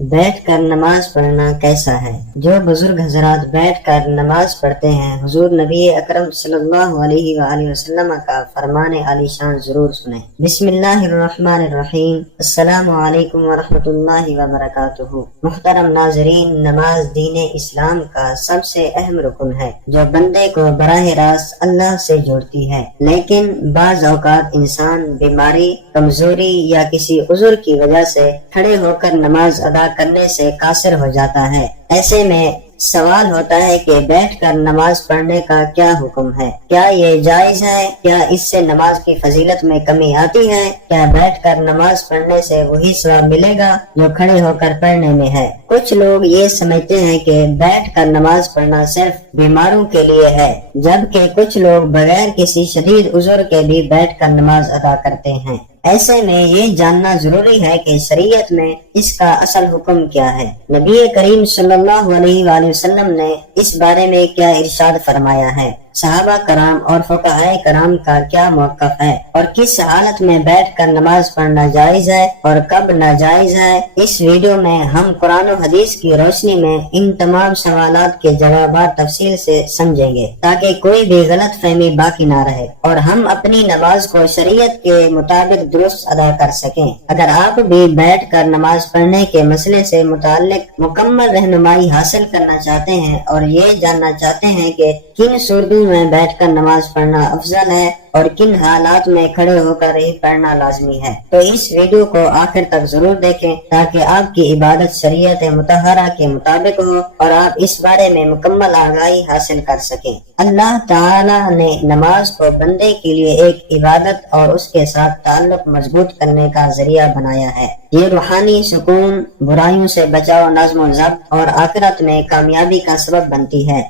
بیٹھ کر نماز پڑھنا کیسا ہے؟ جو بزرگ حضرات بیٹھ کر نماز پڑھتے ہیں حضور نبی اکرم صلی اللہ علیہ وآلہ وسلم کا فرمان عالی شان ضرور سنیں۔ بسم اللہ الرحمن الرحیم۔ السلام علیکم ورحمۃ اللہ وبرکاتہ۔ محترم ناظرین، نماز دین اسلام کا سب سے اہم رکن ہے جو بندے کو براہ راست اللہ سے جوڑتی ہے، لیکن بعض اوقات انسان بیماری، کمزوری یا کسی عذر کی وجہ سے کھڑے ہو کر نماز ادا کرنے سے قاصر ہو جاتا ہے۔ ایسے میں سوال ہوتا ہے کہ بیٹھ کر نماز پڑھنے کا کیا حکم ہے؟ کیا یہ جائز ہے؟ کیا اس سے نماز کی فضیلت میں کمی آتی ہے؟ کیا بیٹھ کر نماز پڑھنے سے وہی ثواب ملے گا جو کھڑے ہو کر پڑھنے میں ہے؟ کچھ لوگ یہ سمجھتے ہیں کہ بیٹھ کر نماز پڑھنا صرف بیماروں کے لیے ہے، جبکہ کچھ لوگ بغیر کسی شدید عذر کے بھی بیٹھ کر نماز ادا کرتے ہیں۔ ایسے میں یہ جاننا ضروری ہے کہ شریعت میں اس کا اصل حکم کیا ہے۔ نبی کریم صلی اللہ علیہ وآلہ وسلم نے اس بارے میں کیا ارشاد فرمایا ہے؟ صحابہ کرام اور فقہائے کرام کا کیا موقف ہے، اور کس حالت میں بیٹھ کر نماز پڑھنا جائز ہے اور کب ناجائز ہے؟ اس ویڈیو میں ہم قرآن و حدیث کی روشنی میں ان تمام سوالات کے جوابات تفصیل سے سمجھیں گے تاکہ کوئی بھی غلط فہمی باقی نہ رہے اور ہم اپنی نماز کو شریعت کے مطابق درست ادا کر سکیں۔ اگر آپ بھی بیٹھ کر نماز پڑھنے کے مسئلے سے متعلق مکمل رہنمائی حاصل کرنا چاہتے ہیں اور یہ جاننا چاہتے ہیں کہ کن صورتوں میں بیٹھ کر نماز پڑھنا افضل ہے اور کن حالات میں کھڑے ہو کر ہی پڑھنا لازمی ہے، تو اس ویڈیو کو آخر تک ضرور دیکھیں تاکہ آپ کی عبادت شریعت مطہرہ کے مطابق ہو اور آپ اس بارے میں مکمل آگاہی حاصل کر سکیں۔ اللہ تعالی نے نماز کو بندے کے لیے ایک عبادت اور اس کے ساتھ تعلق مضبوط کرنے کا ذریعہ بنایا ہے۔ یہ روحانی سکون، برائیوں سے بچاؤ، نظم و ضبط اور آخرت میں کامیابی کا سبب بنتی ہے۔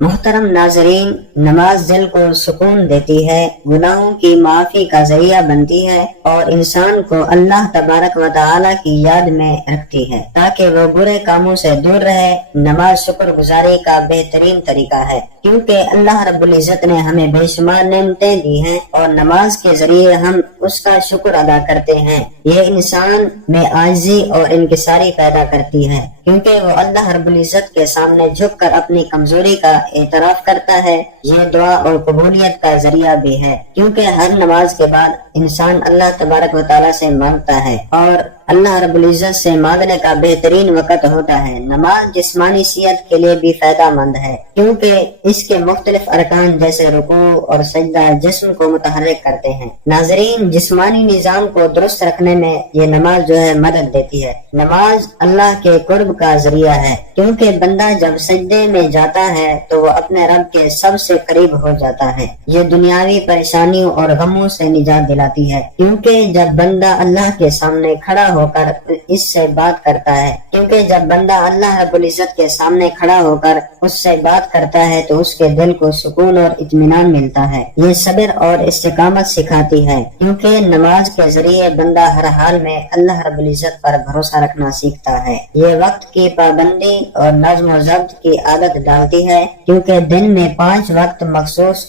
محترم ناظرین، نماز دل کو سکون دیتی ہے، گناہوں کی معافی کا ذریعہ بنتی ہے اور انسان کو اللہ تبارک و تعالی کی یاد میں رکھتی ہے تاکہ وہ برے کاموں سے دور رہے۔ نماز شکر گزاری کا بہترین طریقہ ہے کیونکہ اللہ رب العزت نے ہمیں بے شمار نعمتیں دی ہیں اور نماز کے ذریعے ہم اس کا شکر ادا کرتے ہیں۔ یہ انسان میں عاجزی اور انکساری پیدا کرتی ہے کیونکہ وہ اللہ رب العزت کے سامنے جھک کر اپنی کمزوری کا اعتراف کرتا ہے۔ یہ دعا اور قبولیت کا ذریعہ بھی ہے کیونکہ ہر نماز کے بعد انسان اللہ تبارک و تعالی سے مانگتا ہے اور اللہ رب العزت سے مانگنے کا بہترین وقت ہوتا ہے۔ نماز جسمانی صحت کے لیے بھی فائدہ مند ہے کیونکہ اس کے مختلف ارکان جیسے رکوع اور سجدہ جسم کو متحرک کرتے ہیں۔ ناظرین، جسمانی نظام کو درست رکھنے میں یہ نماز جو ہے مدد دیتی ہے۔ نماز اللہ کے قرب کا ذریعہ ہے کیونکہ بندہ جب سجدے میں جاتا ہے تو وہ اپنے رب کے سب سے قریب ہو جاتا ہے۔ یہ دنیاوی پریشانیوں اور غموں سے نجات دلاتی ہے کیونکہ جب بندہ اللہ کے سامنے کھڑا ہو کر اس سے بات کرتا ہے اللہ رب العزت کے سامنے کھڑا ہو کر اس سے بات کرتا ہے تو اس کے دل کو سکون اور اطمینان ملتا ہے۔ یہ صبر اور استقامت سکھاتی ہے کیونکہ نماز کے ذریعے بندہ ہر حال میں اللہ رب العزت پر بھروسہ رکھنا سیکھتا ہے۔ یہ وقت کی پابندی اور نظم و ضبط کی عادت ڈالتی ہے کیونکہ دن میں 5 وقت مخصوص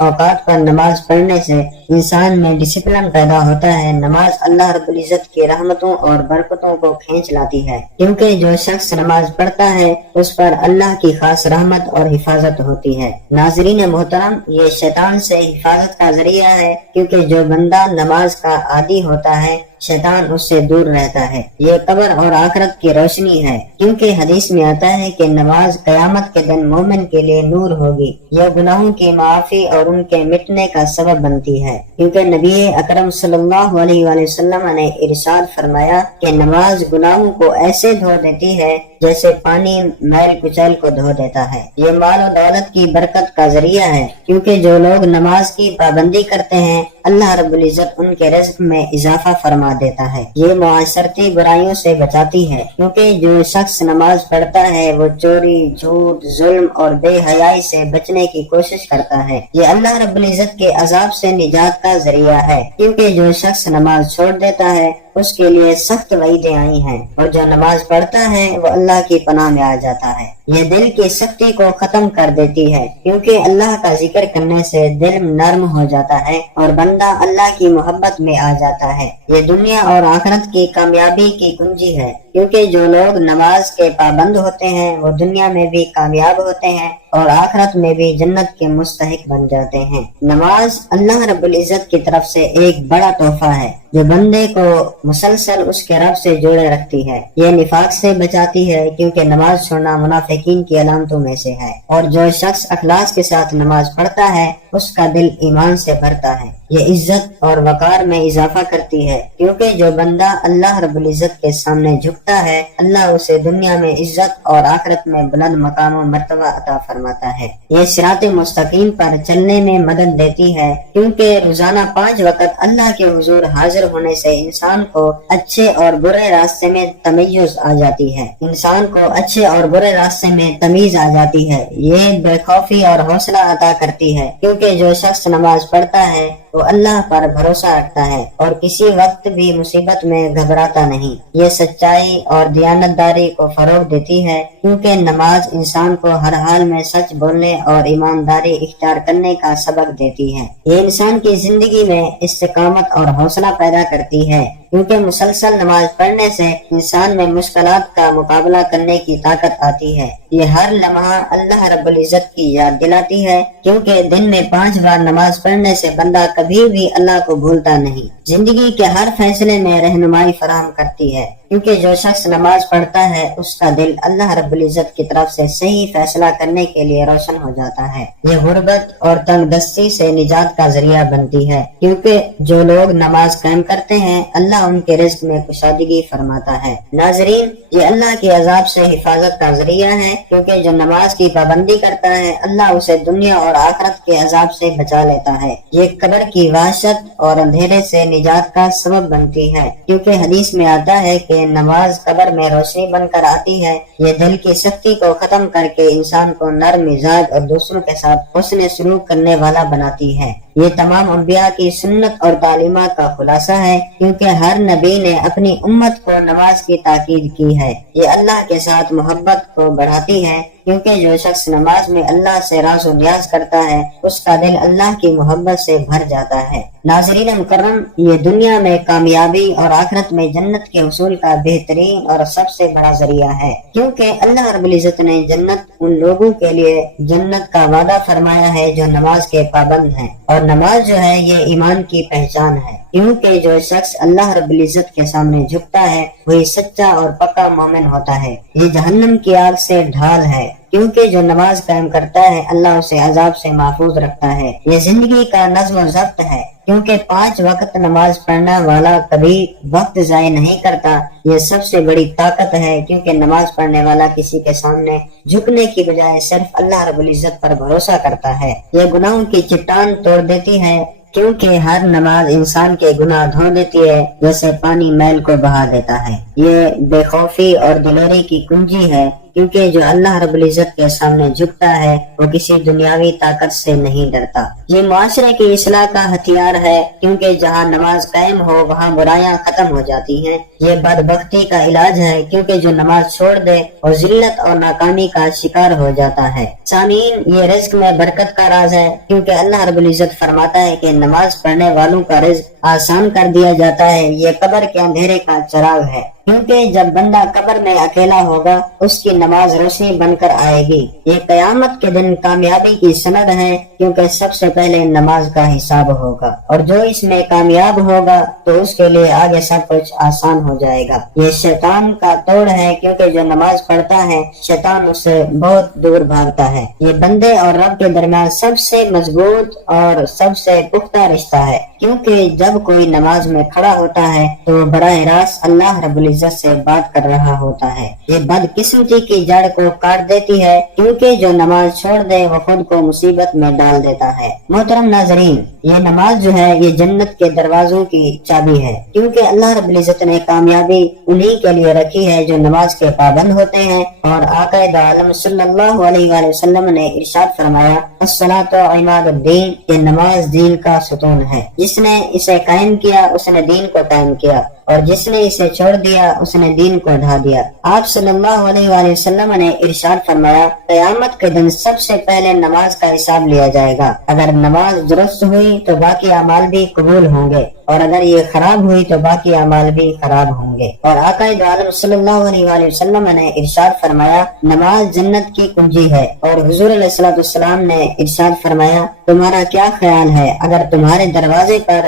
اوقات پر نماز پڑھنے سے انسان میں ڈسپلن پیدا ہوتا ہے۔ نماز اللہ رب العزت کی رحمتوں اور برکتوں کو کھینچ لاتی ہے کیونکہ جو شخص نماز پڑھتا ہے اس پر اللہ کی خاص رحمت اور حفاظت ہوتی ہے۔ ناظرین محترم، یہ شیطان سے حفاظت کا ذریعہ ہے کیونکہ جو بندہ نماز کا عادی ہوتا ہے شیطان اس سے دور رہتا ہے۔ یہ قبر اور آخرت کی روشنی ہے کیونکہ حدیث میں آتا ہے کہ نماز قیامت کے دن مومن کے لیے نور ہوگی۔ یہ گناہوں کی معافی اور ان کے مٹنے کا سبب بنتی ہے کیونکہ نبی اکرم صلی اللہ علیہ وآلہ وسلم نے ارشاد فرمایا کہ نماز گناہوں کو ایسے دھو دیتی ہے جیسے پانی میل کچیل کو دھو دیتا ہے۔ یہ مال و دولت کی برکت کا ذریعہ ہے کیونکہ جو لوگ نماز کی پابندی کرتے ہیں اللہ رب العزت ان کے رزق میں اضافہ فرما دیتا ہے۔ یہ معاشرتی برائیوں سے بچاتی ہے کیونکہ جو شخص نماز پڑھتا ہے وہ چوری، جھوٹ، ظلم اور بے حیائی سے بچنے کی کوشش کرتا ہے۔ یہ اللہ رب العزت کے عذاب سے نجات کا ذریعہ ہے کیونکہ جو شخص نماز چھوڑ دیتا ہے اس کے لیے سخت وعیدیں آئی ہیں اور جو نماز پڑھتا ہے وہ اللہ کی پناہ میں آ جاتا ہے۔ یہ دل کی سختی کو ختم کر دیتی ہے، کیونکہ اللہ کا ذکر کرنے سے دل نرم ہو جاتا ہے اور بندہ اللہ کی محبت میں آ جاتا ہے۔ یہ دنیا اور آخرت کی کامیابی کی کنجی ہے، کیونکہ جو لوگ نماز کے پابند ہوتے ہیں وہ دنیا میں بھی کامیاب ہوتے ہیں اور آخرت میں بھی جنت کے مستحق بن جاتے ہیں۔ نماز اللہ رب العزت کی طرف سے ایک بڑا تحفہ ہے جو بندے کو مسلسل اس کے رب سے جوڑے رکھتی ہے۔ یہ نفاق سے بچاتی ہے، کیونکہ نماز چھوڑنا منافقین کی علامتوں میں سے ہے، اور جو شخص اخلاص کے ساتھ نماز پڑھتا ہے اس کا دل ایمان سے بھرتا ہے۔ یہ عزت اور وقار میں اضافہ کرتی ہے، کیونکہ جو بندہ اللہ رب العزت کے سامنے جھکتا ہے اللہ اسے دنیا میں عزت اور آخرت میں بلند مقام و مرتبہ عطا فرماتا ہے۔ یہ صراط مستقیم پر چلنے میں مدد دیتی ہے، کیونکہ روزانہ 5 وقت اللہ کے حضور حاضر ہونے سے انسان کو اچھے اور برے راستے میں تمیز آ جاتی ہے۔ انسان کو اچھے اور برے راستے میں تمیز آ جاتی ہے۔ یہ بے خوفی اور حوصلہ عطا کرتی ہے، کیونکہ جو شخص نماز پڑھتا ہے وہ اللہ پر بھروسہ رکھتا ہے اور کسی وقت بھی مصیبت میں گھبراتا نہیں۔ یہ سچائی اور دیانتداری کو فروغ دیتی ہے، کیونکہ نماز انسان کو ہر حال میں سچ بولنے اور ایمانداری اختیار کرنے کا سبق دیتی ہے۔ یہ انسان کی زندگی میں استقامت اور حوصلہ پیدا کرتی ہے، کیونکہ مسلسل نماز پڑھنے سے انسان میں مشکلات کا مقابلہ کرنے کی طاقت آتی ہے۔ یہ ہر لمحہ اللہ رب العزت کی یاد دلاتی ہے، کیونکہ دن میں 5 بار نماز پڑھنے سے بندہ کبھی بھی اللہ کو بھولتا نہیں۔ زندگی کے ہر فیصلے میں رہنمائی فراہم کرتی ہے، کیونکہ جو شخص نماز پڑھتا ہے اس کا دل اللہ رب العزت کی طرف سے صحیح فیصلہ کرنے کے لیے روشن ہو جاتا ہے۔ یہ غربت اور تنگ دستی سے نجات کا ذریعہ بنتی ہے، کیونکہ جو لوگ نماز قائم کرتے ہیں اللہ ان کے رزق میں کشادگی فرماتا ہے۔ ناظرین، یہ اللہ کے عذاب سے حفاظت کا ذریعہ ہے، کیونکہ جو نماز کی پابندی کرتا ہے اللہ اسے دنیا اور آخرت کے عذاب سے بچا لیتا ہے۔ یہ قبر کی وحشت اور اندھیرے سے نجات کا سبب بنتی ہے، کیونکہ حدیث میں آتا ہے کہ نماز قبر میں روشنی بن کر آتی ہے۔ یہ دل کی سختی کو ختم کر کے انسان کو نرم مزاج اور دوسروں کے ساتھ حسن سلوک کرنے والا بناتی ہے۔ یہ تمام انبیاء کی سنت اور تعلیمات کا خلاصہ ہے، کیونکہ ہر نبی نے اپنی امت کو نماز کی تاکید کی ہے۔ یہ اللہ کے ساتھ محبت کو بڑھاتی ہے، کیونکہ جو شخص نماز میں اللہ سے راز و نیاز کرتا ہے اس کا دل اللہ کی محبت سے بھر جاتا ہے۔ ناظرین مکرم، یہ دنیا میں کامیابی اور آخرت میں جنت کے حصول کا بہترین اور سب سے بڑا ذریعہ ہے، کیونکہ اللہ رب العزت نے جنت ان لوگوں کے لیے جنت کا وعدہ فرمایا ہے جو نماز کے پابند ہیں، اور نماز جو ہے یہ ایمان کی پہچان ہے، کیونکہ جو شخص اللہ رب العزت کے سامنے جھکتا ہے وہی سچا اور پکا مومن ہوتا ہے۔ یہ جہنم کی آگ سے ڈھال ہے، کیونکہ جو نماز قائم کرتا ہے اللہ اسے عذاب سے محفوظ رکھتا ہے۔ یہ زندگی کا نظم و ضبط ہے، کیونکہ 5 وقت نماز پڑھنے والا کبھی وقت ضائع نہیں کرتا۔ یہ سب سے بڑی طاقت ہے، کیونکہ نماز پڑھنے والا کسی کے سامنے جھکنے کی بجائے صرف اللہ رب العزت پر بھروسہ کرتا ہے۔ یہ گناہوں کی چٹان توڑ دیتی ہے، کیونکہ ہر نماز انسان کے گناہ دھو دیتی ہے جیسے پانی میل کو بہا دیتا ہے۔ یہ بے خوفی اور دلیری کی کنجی ہے، کیونکہ جو اللہ رب العزت کے سامنے جھکتا ہے وہ کسی دنیاوی طاقت سے نہیں ڈرتا۔ یہ معاشرے کی اصلاح کا ہتھیار ہے، کیونکہ جہاں نماز قائم ہو وہاں برائیاں ختم ہو جاتی ہیں۔ یہ بدبختی کا علاج ہے، کیونکہ جو نماز چھوڑ دے اور ذلت اور ناکامی کا شکار ہو جاتا ہے۔ سامعین، یہ رزق میں برکت کا راز ہے، کیونکہ اللہ رب العزت فرماتا ہے کہ نماز پڑھنے والوں کا رزق آسان کر دیا جاتا ہے۔ یہ قبر کے اندھیرے کا چراغ ہے، کیونکہ جب بندہ قبر میں اکیلا ہوگا اس کی نماز روشنی بن کر آئے گی۔ یہ قیامت کے دن کامیابی کی سند ہے، کیونکہ سب سے پہلے نماز کا حساب ہوگا، اور جو اس میں کامیاب ہوگا تو اس کے لیے آگے سب کچھ آسان ہو جائے گا۔ یہ شیطان کا توڑ ہے، کیونکہ جو نماز پڑھتا ہے شیطان اس سے بہت دور بھاگتا ہے۔ یہ بندے اور رب کے درمیان سب سے مضبوط اور سب سے پختہ رشتہ ہے، کیونکہ جب کوئی نماز میں کھڑا ہوتا ہے تو براہ راست اللہ رب العزت سے بات کر رہا ہوتا ہے۔ یہ بدقسمتی کی جڑ کو کاٹ دیتی ہے، کیونکہ جو نماز چھوڑ دے وہ خود کو مصیبت میں ڈال دیتا ہے۔ محترم ناظرین، یہ نماز جو ہے یہ جنت کے دروازوں کی چابی ہے، کیونکہ اللہ رب العزت نے کامیابی انہی کے لیے رکھی ہے جو نماز کے پابند ہوتے ہیں، اور آقا دو عالم صلی اللہ علیہ وآلہ وسلم نے ارشاد فرمایا، الصلاۃ عماد الدین، یہ نماز دین کا ستون ہے۔ جس نے اسے قائم کیا اس نے دین کو قائم کیا، اور جس نے اسے چھوڑ دیا اس نے دین کو ڈھا دیا۔ آپ صلی اللہ علیہ وآلہ وسلم نے ارشاد فرمایا، قیامت کے دن سب سے پہلے نماز کا حساب لیا جائے گا۔ اگر نماز درست ہوئی تو باقی اعمال بھی قبول ہوں گے، اور اگر یہ خراب ہوئی تو باقی اعمال بھی خراب ہوں گے۔ اور آقا دو عالم صلی اللہ علیہ وآلہ وسلم نے ارشاد فرمایا، نماز جنت کی کنجی ہے۔ اور حضور علیہ الصلوۃ والسلام نے ارشاد فرمایا، تمہارا کیا خیال ہے اگر تمہارے دروازے پر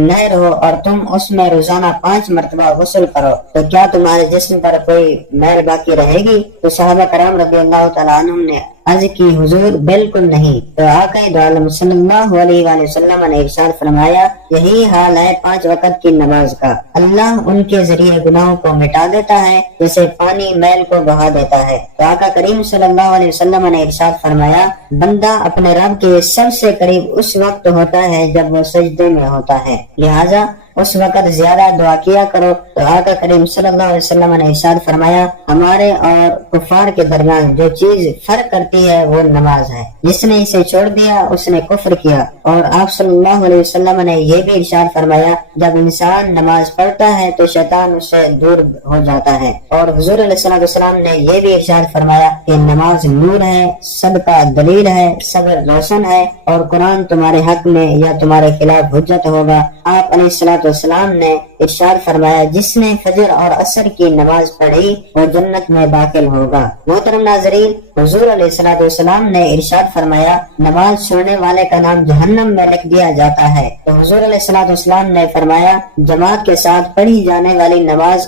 نہر ہو اور تم اس میں روزانہ 5 مرتبہ غسل کرو تو کیا تمہارے جسم پر کوئی میل باقی رہے گی؟ تو صحابہ کرام رضی اللہ تعالیٰ عنہم نے عرض کی، حضور بالکل نہیں۔ تو آقا دو عالم صلی اللہ علیہ وآلہ وسلم نے ارشاد فرمایا، یہی حال ہے 5 وقت کی نماز کا، اللہ ان کے ذریعے گناہوں کو مٹا دیتا ہے جیسے پانی میل کو بہا دیتا ہے۔ تو آقا کریم صلی اللہ علیہ وسلم نے ارشاد فرمایا، بندہ اپنے رب کے سب سے قریب اس وقت ہوتا ہے جب وہ سجدے میں ہوتا ہے، لہذا اس وقت زیادہ دعا کیا کرو۔ تو آقا کریم صلی اللہ علیہ وسلم نے ارشاد فرمایا، ہمارے اور کفار کے درمیان جو چیز فرق کرتی ہے وہ نماز ہے، جس نے اسے چھوڑ دیا اس نے کفر کیا۔ اور آپ صلی اللہ علیہ وسلم نے یہ بھی ارشاد فرمایا، جب انسان نماز پڑھتا ہے تو شیطان اس سے دور ہو جاتا ہے۔ اور حضور علیہ السلام نے یہ بھی ارشاد فرمایا کہ نماز نور ہے، صدقہ دلیل ہے، صبر روشن ہے، اور قرآن تمہارے حق میں یا تمہارے خلاف حجت ہوگا۔ آپ علیہ السلام نے ارشاد فرمایا، جس نے فجر اور عصر کی نماز پڑھی وہ جنت میں داخل ہوگا۔ محترم ناظرین، حضور علیہ السلام نے ارشاد فرمایا، نماز چھوڑنے والے کا نام جہنم میں لکھ دیا جاتا ہے۔ تو حضور علیہ السلام نے فرمایا، جماعت کے ساتھ پڑھی جانے والی نماز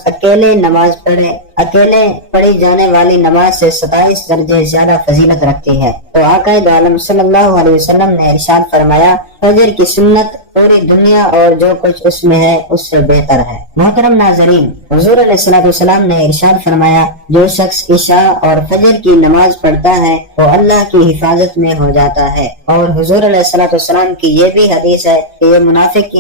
اکیلے پڑھی جانے والی نماز سے 27 درجے زیادہ فضیلت رکھتی ہے۔ تو آقا دو عالم صلی اللہ علیہ وسلم نے ارشاد فرمایا، فجر کی سنت پوری دنیا اور جو کچھ اس میں ہے اس سے بہتر ہے۔ محترم ناظرین، حضور علیہ السلام نے ارشاد فرمایا، جو شخص عشاء اور فجر کی نماز پڑھتا ہے وہ اللہ کی حفاظت میں ہو جاتا ہے۔ اور حضور علیہ السلام کی یہ بھی حدیث ہے کہ یہ منافق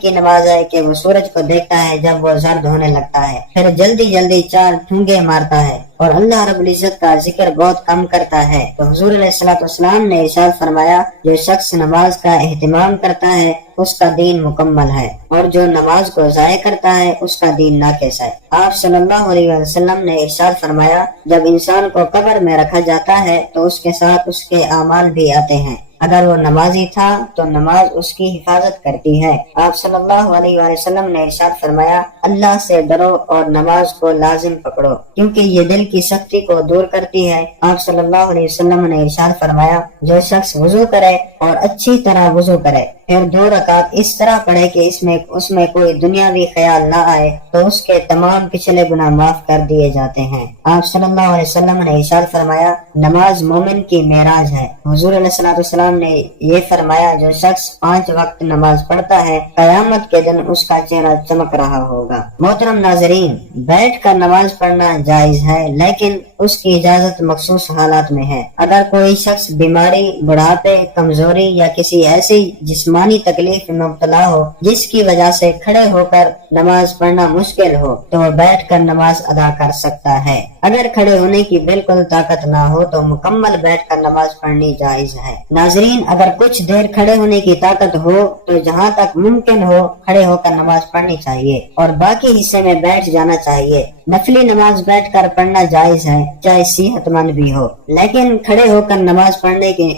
کی نماز ہے کہ وہ سورج کو دیکھتا ہے جب وہ زرد ہونے لگتا ہے، پھر جلدی 4 ٹھونگے مارتا ہے اور اللہ رب العزت کا ذکر بہت کم کرتا ہے۔ تو حضور علیہ السلام نے ارشاد فرمایا، جو شخص نماز کا اہتمام کرتا ہے اس کا دین مکمل ہے، اور جو نماز کو ضائع کرتا ہے اس کا دین ناقص ہے۔ آپ صلی اللہ علیہ وسلم نے ارشاد فرمایا، جب انسان کو قبر میں رکھا جاتا ہے تو اس کے ساتھ اس کے اعمال بھی آتے ہیں، اگر وہ نمازی تھا تو نماز اس کی حفاظت کرتی ہے۔ آپ صلی اللہ علیہ وآلہ وسلم نے ارشاد فرمایا، اللہ سے ڈرو اور نماز کو لازم پکڑو کیونکہ یہ دل کی سختی کو دور کرتی ہے۔ آپ صلی اللہ علیہ وسلم نے ارشاد فرمایا، جو شخص وضو کرے اور اچھی طرح وضو کرے، پھر 2 رکعت اس طرح پڑھے کہ اس میں کوئی دنیاوی خیال نہ آئے تو اس کے تمام پچھلے گناہ معاف کر دیے جاتے ہیں۔ آپ صلی اللہ علیہ وسلم نے ارشاد فرمایا، نماز مومن کی معراج ہے۔ حضور علیہ السلام نے یہ فرمایا، جو شخص 5 وقت نماز پڑھتا ہے قیامت کے دن اس کا چہرہ چمک رہا ہوگا۔ محترم ناظرین، بیٹھ کر نماز پڑھنا جائز ہے لیکن اس کی اجازت مخصوص حالات میں ہے۔ اگر کوئی شخص بیماری، بڑھاپے، کمزوری یا کسی ایسی جسمانی تکلیف میں مبتلا ہو جس کی وجہ سے کھڑے ہو کر نماز پڑھنا مشکل ہو تو وہ بیٹھ کر نماز ادا کر سکتا ہے۔ اگر کھڑے ہونے کی بالکل طاقت نہ ہو تو مکمل بیٹھ کر نماز پڑھنی جائز ہے۔ ناظرین، اگر کچھ دیر کھڑے ہونے کی طاقت ہو تو جہاں تک ممکن ہو کھڑے ہو کر نماز پڑھنی چاہیے اور باقی حصے میں بیٹھ جانا چاہیے۔ نفلی نماز بیٹھ کر پڑھنا جائز ہے چاہے صحت مند بھی ہو، لیکن کھڑے ہو کر نماز پڑھنے کے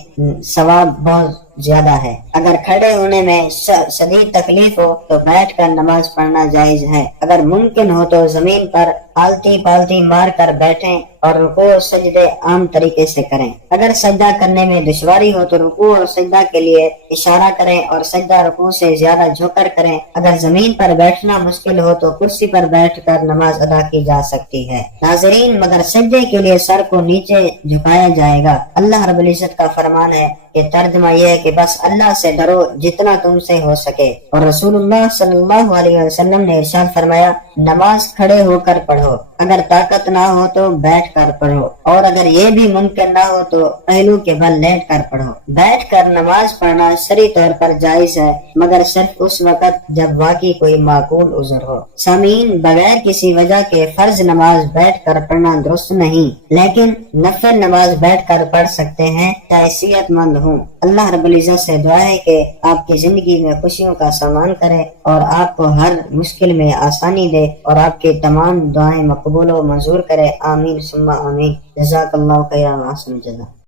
ثواب بہت زیادہ ہے۔ اگر کھڑے ہونے میں شدید تکلیف ہو تو بیٹھ کر نماز پڑھنا جائز ہے۔ اگر ممکن ہو تو زمین پر آلتی پالتی مار کر بیٹھیں اور رکوع و سجدے عام طریقے سے کریں۔ اگر سجدہ کرنے میں دشواری ہو تو رکوع اور سجدہ کے لیے اشارہ کریں اور سجدہ رکوع سے زیادہ جھک کر کریں۔ اگر زمین پر بیٹھنا مشکل ہو تو کرسی پر بیٹھ کر نماز ادا کی جا سکتی ہے۔ ناظرین، مگر سجدے کے لیے سر کو نیچے جھکایا جائے گا۔ اللہ رب العزت کا فرمان ہے کہ ترجمہ یہ ہے کہ بس اللہ سے ڈرو جتنا تم سے ہو سکے، اور رسول اللہ صلی اللہ علیہ وسلم نے ارشاد فرمایا، نماز کھڑے ہو کر پڑھو، اگر طاقت نہ ہو تو بیٹھ کر پڑھو، اور اگر یہ بھی ممکن نہ ہو تو پہلو کے بل لیٹ کر پڑھو۔ بیٹھ کر نماز پڑھنا شرعی طور پر جائز ہے مگر صرف اس وقت جب واقعی کوئی معقول عذر ہو۔ سامعین، بغیر کسی وجہ کے فرض نماز بیٹھ کر پڑھنا درست نہیں، لیکن نفل نماز بیٹھ کر پڑھ سکتے ہیں چاہے صحت مند ہوں۔ اللہ رب العزت سے دعا ہے کہ آپ کی زندگی میں خوشیوں کا سامان کرے اور آپ کو ہر مشکل میں آسانی دے اور آپ کی تمام دعائیں مقبول و منظور کرے، آمین ثم آمین۔ جزاک اللہ خیرا و احسن الجزا۔